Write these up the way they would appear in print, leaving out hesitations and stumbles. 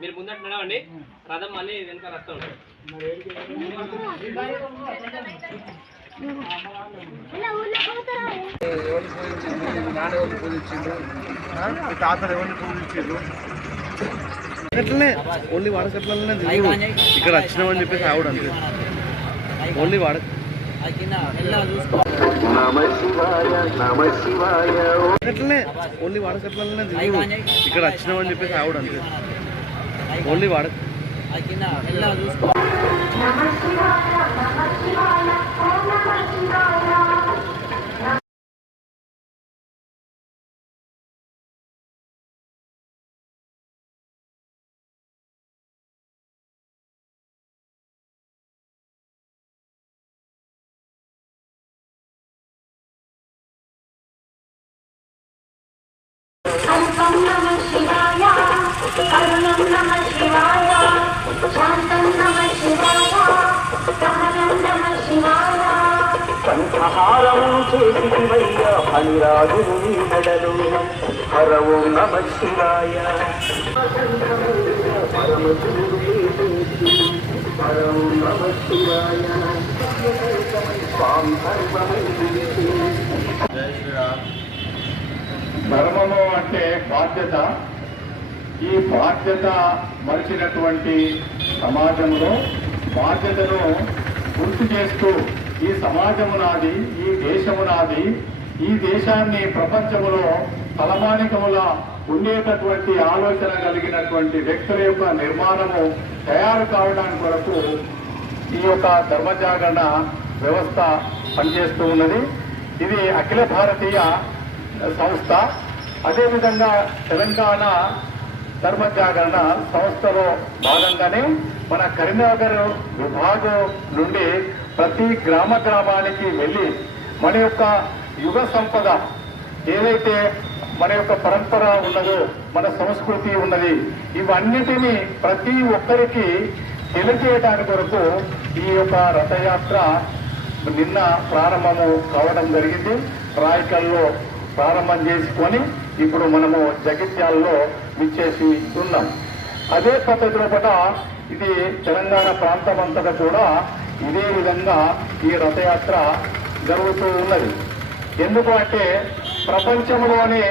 మీరు ముందట నడవండి, రథం మళ్ళీ వెనక రథం ఉంటుంది. తాతలు ఎవరిని పూజించారు? అట్లనే ఓన్లీ వాడకట్లనే ఇక్కడ వచ్చినామని చెప్పేసి ఆవిడ అంతే. ఓన్లీ వాడ అట్లనే ఓన్లీ వాడకట్లనే ఇక్కడ వచ్చినామని చెప్పేసి ఆవిడ అంతే. ఓన్లీ వాడ नमः शिवाय करुणं नमः शिवाय शान्तं नमः शिवाय सहनं नमः शिवाय कंठहारं చేసివయ్య హరిరాజు నీడలు హర ఓం నమః శివాయ హర ఓం నమః శివాయ స్వామి సర్వమంగళ. జై శ్రీరామ్. ధర్మము అంటే బాధ్యత. ఈ బాధ్యత మరిచినటువంటి సమాజంలో బాధ్యతను గుర్తు చేస్తూ ఈ సమాజము నాది, ఈ దేశము నాది, ఈ దేశాన్ని ప్రపంచములో తలమానికములా ఉండేటటువంటి ఆలోచన కలిగినటువంటి వ్యక్తుల యొక్క నిర్మాణము తయారు కావడానికి కొరకు ఈ యొక్క ధర్మజాగరణ వ్యవస్థ పనిచేస్తూ ఉన్నది. ఇది అఖిల భారతీయ సంస్థ. అదేవిధంగా తెలంగాణ ధర్మజాగరణ సంస్థలో భాగంగానే మన కరీంనగర్ విభాగం నుండి ప్రతి గ్రామానికి వెళ్ళి మన యొక్క యుగ సంపద ఏదైతే మన యొక్క పరంపర ఉన్నదో, మన సంస్కృతి ఉన్నది, ఇవన్నిటినీ ప్రతి ఒక్కరికి తెలియజేయడానికి కొరకు ఈ యొక్క రథయాత్ర నిన్న ప్రారంభము కావడం జరిగింది. రాయకల్లో ప్రారంభం చేసుకొని ఇప్పుడు మనము జగిత్యాలలో విచ్చేసి ఉన్నాం. అదే పద్ధతిలో పట ఇది తెలంగాణ ప్రాంతం అంతటా కూడా ఇదే విధంగా ఈ రథయాత్ర జరుగుతూ ఉన్నది. ఎందుకు అంటే ప్రపంచంలోనే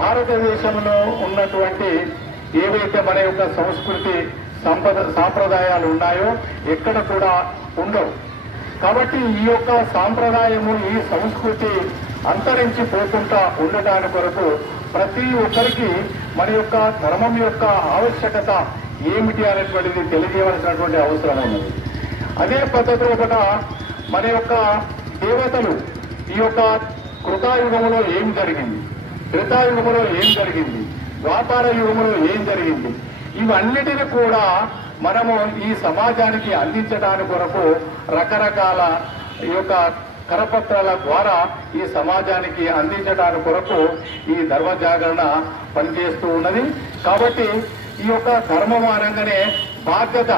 భారతదేశంలో ఉన్నటువంటి ఏవైతే మన యొక్క సంస్కృతి సాంప్రదాయాలు ఉన్నాయో ఎక్కడ కూడా ఉండవు. కాబట్టి ఈ యొక్క సాంప్రదాయము, ఈ సంస్కృతి అంతరించిపోకుండా ఉండటానికి కొరకు ప్రతి ఒక్కరికి మన యొక్క ధర్మం యొక్క ఆవశ్యకత ఏమిటి అనేటువంటిది తెలియజేయవలసినటువంటి అవసరం ఉన్నది. అదే పద్ధతిలో కూడా మన యొక్క దేవతలు ఈ యొక్క కృతాయుగంలో ఏం జరిగింది, త్రేతాయుగంలో ఏం జరిగింది, వ్యాపార యుగంలో ఏం జరిగింది, ఇవన్నిటిని కూడా మనము ఈ సమాజానికి అందించడానికి కొరకు రకరకాల ఈ యొక్క కరపత్రాల ద్వారా ఈ సమాజానికి అందించడానికి కొరకు ఈ ధర్మ జాగరణ పనిచేస్తూ ఉన్నది. కాబట్టి ఈ యొక్క ధర్మం అనగానే బాధ్యత.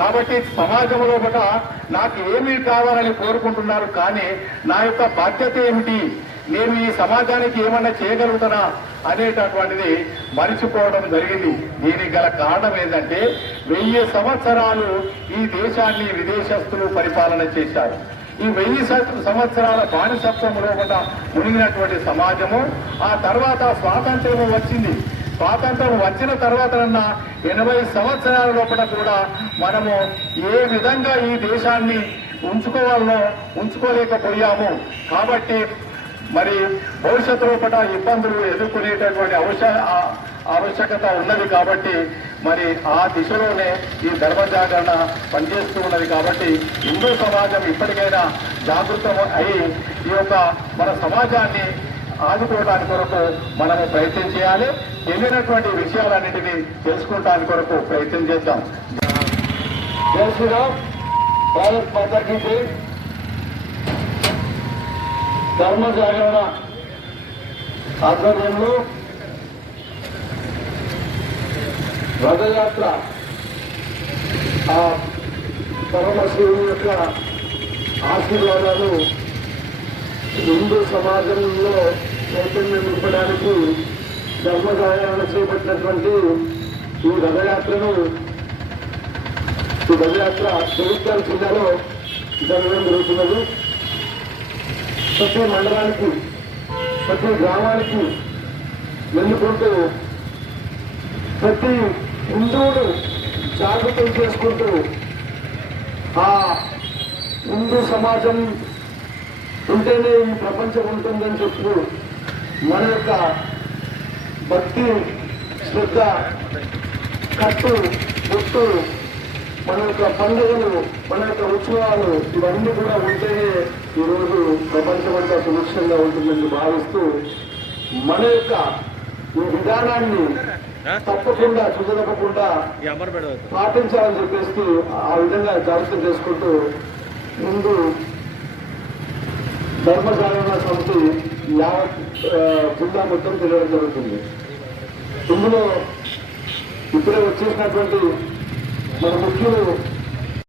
కాబట్టి సమాజంలో కూడా నాకు ఏమి కావాలని కోరుకుంటున్నారు, కానీ నా యొక్క బాధ్యత ఏమిటి, నేను ఈ సమాజానికి ఏమన్నా చేయగలుగుతానా అనేటటువంటిది మరిచిపోవడం జరిగింది. దీనికి గల కారణం ఏంటంటే 1000 సంవత్సరాలు ఈ దేశాన్ని విదేశస్తులు పరిపాలన చేశారు. ఈ 1000 సంవత్సరాల బానిసత్వంలో కూడా మునిగినటువంటి సమాజము ఆ తర్వాత స్వాతంత్ర్యం వచ్చింది. స్వాతంత్రం వచ్చిన తర్వాత 80 సంవత్సరాల లోపల కూడా మనము ఏ విధంగా ఈ దేశాన్ని ఉంచుకోవాలనో ఉంచుకోలేకపోయాము. కాబట్టి మరి భవిష్యత్తు లోపల ఇబ్బందులు ఎదుర్కొనేటటువంటి ఆవశ్యకత ఉన్నది. కాబట్టి మరి ఆ దిశలోనే ఈ ధర్మ జాగరణ పనిచేస్తూ ఉన్నది. కాబట్టి హిందూ సమాజం ఇప్పటికైనా జాగృతం అయి ఈ యొక్క మన సమాజాన్ని ఆదుకోవడానికి కొరకు మనము ప్రయత్నం చేయాలి. తెలియనటువంటి విషయాలన్నింటినీ తెలుసుకోవడానికి కొరకు ప్రయత్నం చేద్దాం. జై శ్రీరామ్. భారత్ మాతాకి జై. ధర్మ జాగరణ ఆధ్వర్యంలో రథయాత్ర ఆ పరమశివుని యొక్క ఆశీర్వాదాలు హిందూ సమాజంలో చైతన్యం నింపడానికి ధర్మ జాగరణ చేపట్టినటువంటి ఈ రథయాత్ర జగిత్యాల జిల్లాలో జరగడం జరుగుతున్నది. ప్రతి మండలానికి ప్రతి గ్రామానికి వెళ్ళుకుంటూ ప్రతి హిందువును జాగృతం చేసుకుంటూ ఆ హిందూ సమాజం ఉంటేనే ఈ ప్రపంచం ఉంటుందని చెప్పి మన యొక్క భక్తి శ్రద్ధ కట్టు గుట్టు మన యొక్క పండుగలు మన యొక్క ఉత్సవాలు ఇవన్నీ కూడా ఉంటేనే ఈరోజు ప్రపంచం అంతా సురక్షంగా ఉంటుందని భావిస్తూ మన యొక్క ఈ విధానాన్ని తప్పకుండా చుదరపకుండా పాటించాలని చెప్పేసి ఆ విధంగా జాగ్రత్త చేసుకుంటూ హిందూ ధర్మశాల సమితి యావత్ జిల్లా మొత్తం తిరగడం జరుగుతుంది. ఇందులో ఇప్పుడే వచ్చేసినటువంటి మన ముఖ్యులు